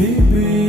Baby.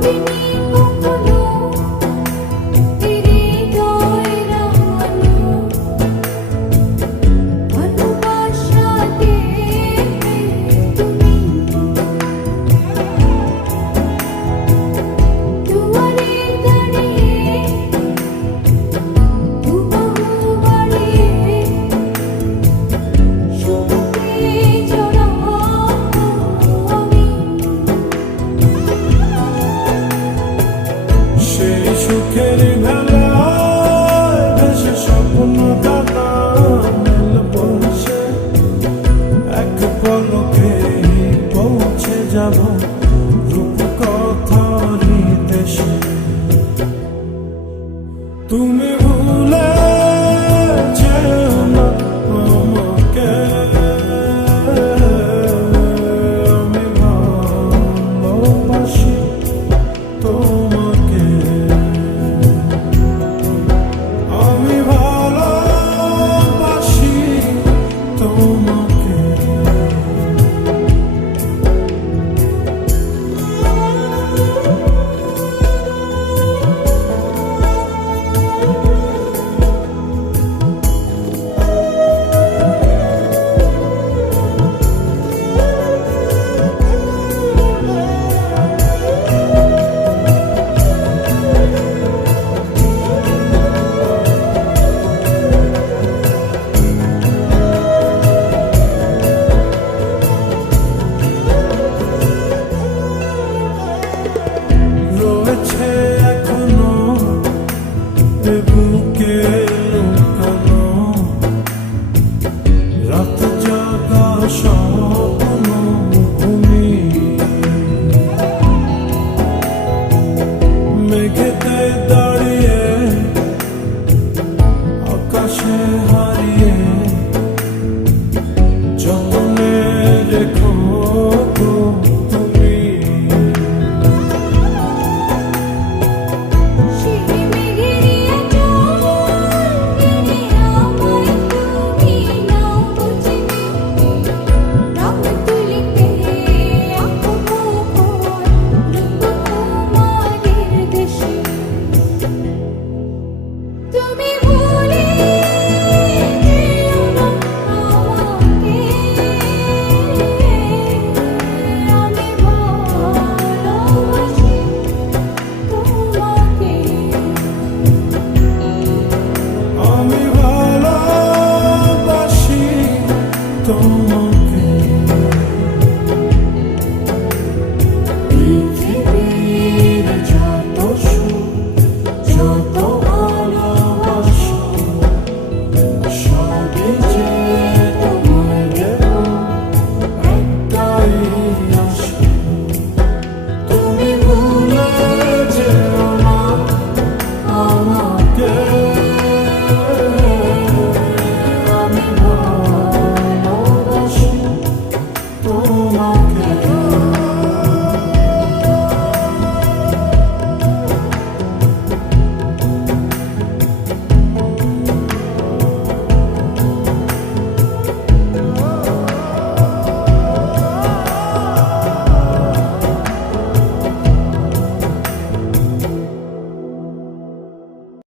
Música যাব